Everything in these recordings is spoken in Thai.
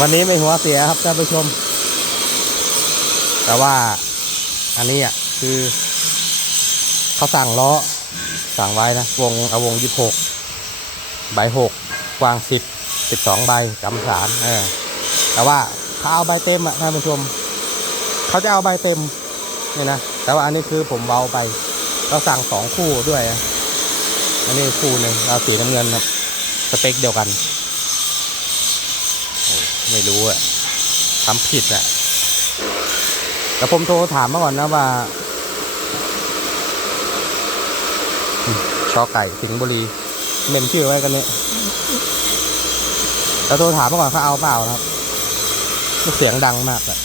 วันนี้ไม่หัวเสียครับท่านผู้ชม แต่ว่าอันนี้อะคือเขาสั่งล้อสั่งไว้นะ วงเอาวงยี่หกใบหกกว้างสิบสิบสองใบกำสามเออแต่ว่าเขาเอาใบเต็มอะท่านผู้ชมเขาจะเอาใบเต็มนี่นะแต่ว่าอันนี้คือผมเบาไป เราสั่งสองคู่ด้วย อันนี้คู่หนึ่งเราสีน้ำเงินครับสเปคเดียวกัน ไม่รู้อะทำผิดอะแต่ผมโทรถามมาก่อนนะว่าชอไก่สิงห์บุรีเมมชื่อไว้กันเนี่ยแล้วโทรถามมาก่อนเขาเอาเปล่านะครับเสียงดังมากอะ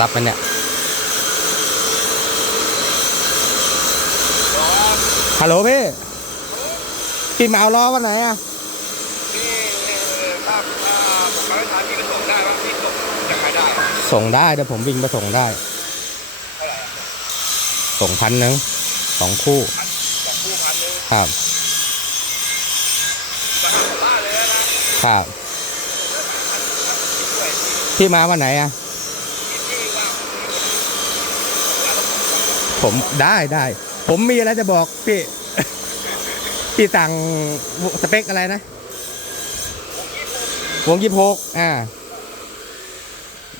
รับไหมเนี่ย ฮัลโหลพี่พี่มาเอาล้อวันไหนอะนี่ถ้าถ้าผมมาไม่ทันพี่ก็ส่งได้ว่าพี่ส่งยังไงได้ส่งได้เดี๋ยวผมวิ่งมาส่งได้เท่าไหร่อะส่งพันหนึ่งสองคู่สองคู่พันหนึงครับมาหาผมบ้านเลยนะครับครับช่วยพี่มาวันไหนอะที่ที่ว่าผมได้ได้ ผมมีอะไรจะบอกพี่พี่สั่งสเปคอะไรนะวงยี่หกอ่า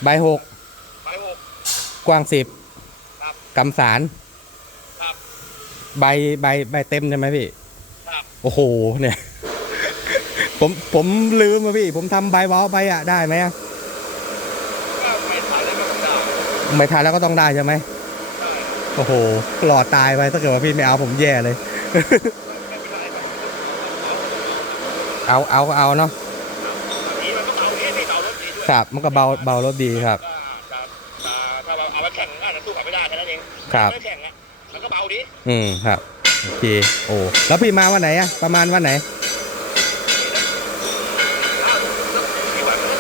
ใบหกไปหกกว้างสิบครับกำสารครับใบใบใบเต็มใช่ไหมพี่ครับโอ้โห เนี่ย ผมผมลืมอะพี่ ผมทำใบเว้าไปอะได้ไหมอะก็ไม่ทันแล้วก็ต้องได้ ไม่ทันแล้วก็ต้องได้ใช่ไหมได้โอ้โหหลอดตายไปถ้าเกิดว่าพี่ไม่เอาผมแย่เลยไม่เป็นไรครับเอาเอาก็เอาเนาะนี่มันก็เบาเอ๊ะนี่เบารถดีด้วยครับมันก็เบาเบารถดีครับก็ครับอ่าถ้าเราเอามาแข่งอาจจะสู้เขาไม่ได้แค่นั้นเองครับไม่แข่งอะมันก็เบาดีอืมครับโอเคโอ้แล้วพี่มาวันไหนอะประมาณวันไหนอ้าวแล้วกี่วันเนี่ย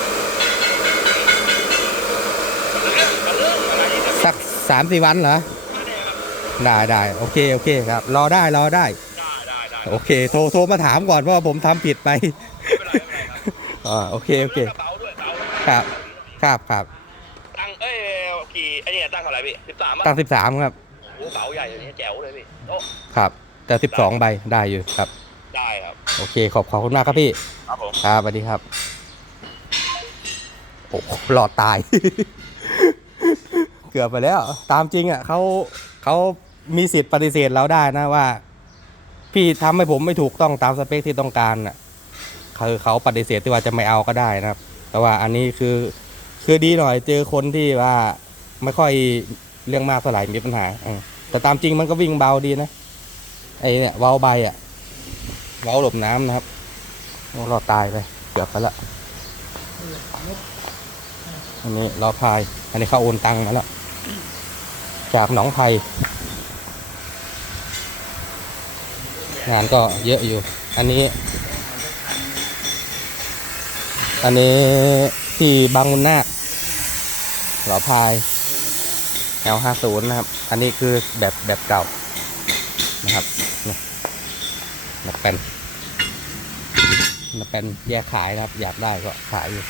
มันเรื่องมันเรื่องอะไรนี่จะสักสามสี่วันเหรอมาเนี่ยครับ ได้ได้โอเคโอเคครับรอได้รอได้ ได้ได้ได้โอเคโทรโทรมาถามก่อนเพราะว่าผมทำผิดไปไม่เป็นไรไม่เป็นไรครับอ่าโอเคโอเคเบาด้วยเบาครับครับครับตั้งเอ้ยกี่ไอ้เนี่ยตั้งเท่าไหร่พี่สิบสามอะตั้งสิบสามครับโอ้เบาใหญ่อย่างนี้แจ๋วเลยพี่โอ้ครับ แต่สิบสองใบได้อยู่ครับ ได้ครับโอเคขอบขอบคุณมากครับพี่ ครับผม ครับสวัสดีครับ โอ้หลอดตาย เกือบไปแล้ว ตามจริงอะเขา เขามีสิทธิ์ปฏิเสธเราได้นะว่า พี่ทำให้ผมไม่ถูกต้องตามสเปคที่ต้องการอะคือเขาปฏิเสธที่ว่าจะไม่เอาก็ได้นะครับ แต่ว่าอันนี้คือคือดีหน่อยเจอคนที่ว่าไม่ค่อยเรื่องมากเท่าไหร่มีปัญหาแต่ตามจริงมันก็วิ่งเบาดีนะไอเนี่ยเว้าใบอะเว้าหลบน้ำนะครับโอ้รอดตายไปเกือบไปละอันนี้รอพาย อันนี้เขาโอนตังค์มาแล้ว จากหนองไผ่งานก็เยอะอยู่ อันนี้ อันนี้ที่บางมุนนาคหลอพาย L50 นะครับ อันนี้คือแบบแบบเก่านะครับนี่แบเป็นมาเป็นแยกขายนะครับ อยากได้ก็ขายอยู่